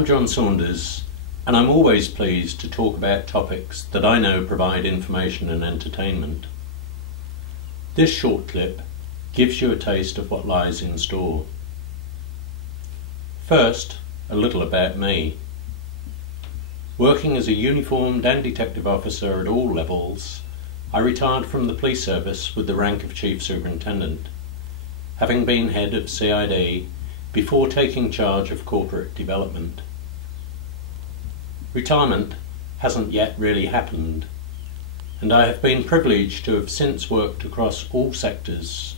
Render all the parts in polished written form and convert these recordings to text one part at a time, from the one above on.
I'm John Saunders, and I'm always pleased to talk about topics that I know provide information and entertainment. This short clip gives you a taste of what lies in store. First, a little about me. Working as a uniformed and detective officer at all levels, I retired from the police service with the rank of Chief Superintendent, having been head of CID before taking charge of corporate development. Retirement hasn't yet really happened, and I have been privileged to have since worked across all sectors,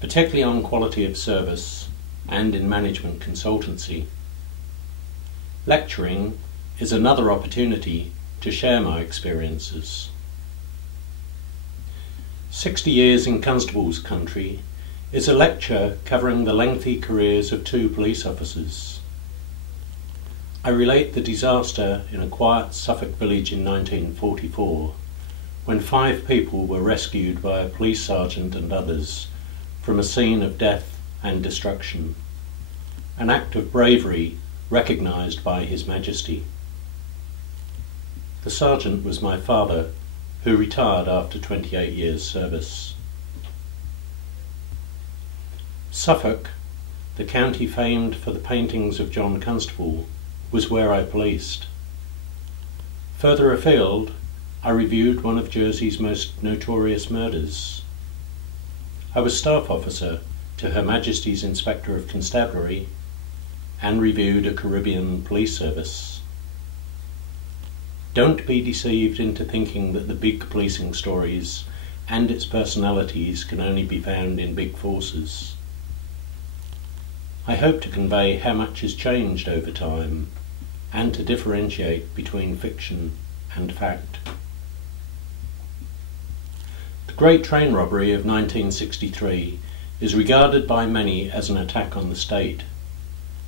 particularly on quality of service and in management consultancy. Lecturing is another opportunity to share my experiences. 60 Years in Constables Country is a lecture covering the lengthy careers of two police officers. I relate the disaster in a quiet Suffolk village in 1944, when 5 people were rescued by a police sergeant and others from a scene of death and destruction, an act of bravery recognised by His Majesty. The sergeant was my father, who retired after 28 years' service. Suffolk, the county famed for the paintings of John Constable, was where I policed. Further afield, I reviewed one of Jersey's most notorious murders. I was staff officer to Her Majesty's Inspector of Constabulary and reviewed a Caribbean police service. Don't be deceived into thinking that the big policing stories and its personalities can only be found in big forces. I hope to convey how much has changed over time and to differentiate between fiction and fact. The Great Train Robbery of 1963 is regarded by many as an attack on the state,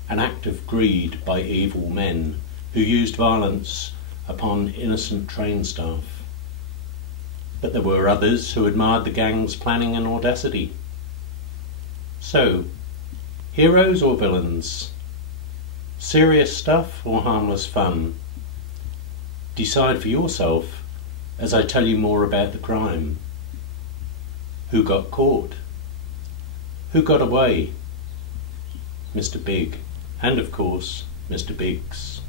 an act of greed by evil men who used violence upon innocent train staff. But there were others who admired the gang's planning and audacity. So, heroes or villains? Serious stuff or harmless fun? Decide for yourself as I tell you more about the crime. Who got caught? Who got away? Mr. Big, and of course, Mr. Biggs.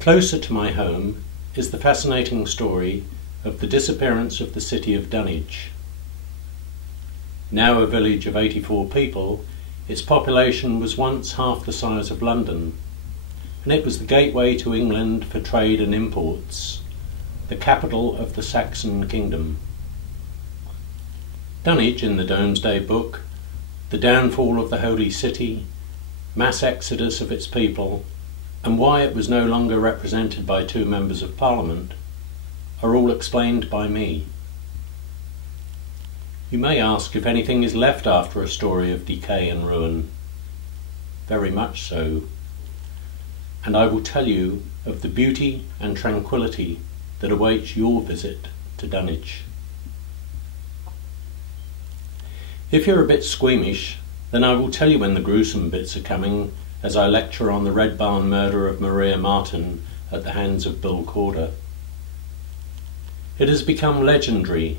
Closer to my home is the fascinating story of the disappearance of the City of Dunwich. Now a village of 84 people, its population was once half the size of London, and it was the gateway to England for trade and imports, the capital of the Saxon kingdom. Dunwich in the Domesday Book, the downfall of the Holy City, mass exodus of its people, and why it was no longer represented by 2 members of Parliament, are all explained by me. You may ask if anything is left after a story of decay and ruin. Very much so. And I will tell you of the beauty and tranquility that awaits your visit to Dunwich. If you're a bit squeamish, then I will tell you when the gruesome bits are coming as I lecture on the Red Barn murder of Maria Martin at the hands of Bill Corder. It has become legendary,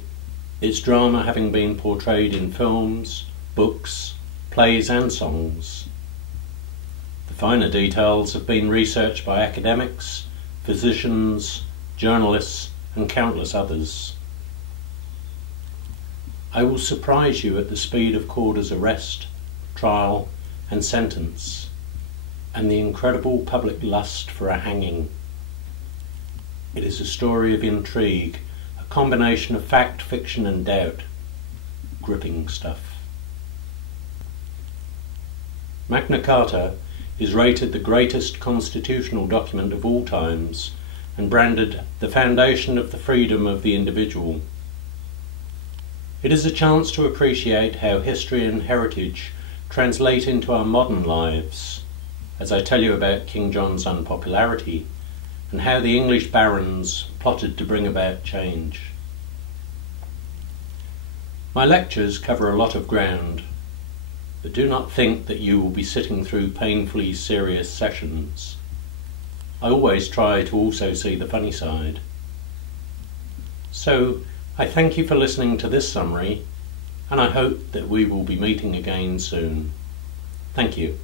its drama having been portrayed in films, books, plays and songs. The finer details have been researched by academics, physicians, journalists and countless others. I will surprise you at the speed of Corder's arrest, trial and sentence, and the incredible public lust for a hanging. It is a story of intrigue, a combination of fact, fiction and doubt. Gripping stuff. Magna Carta is rated the greatest constitutional document of all times and branded the foundation of the freedom of the individual. It is a chance to appreciate how history and heritage translate into our modern lives, as I tell you about King John's unpopularity and how the English barons plotted to bring about change. My lectures cover a lot of ground, but do not think that you will be sitting through painfully serious sessions. I always try to also see the funny side. So, I thank you for listening to this summary, and I hope that we will be meeting again soon. Thank you.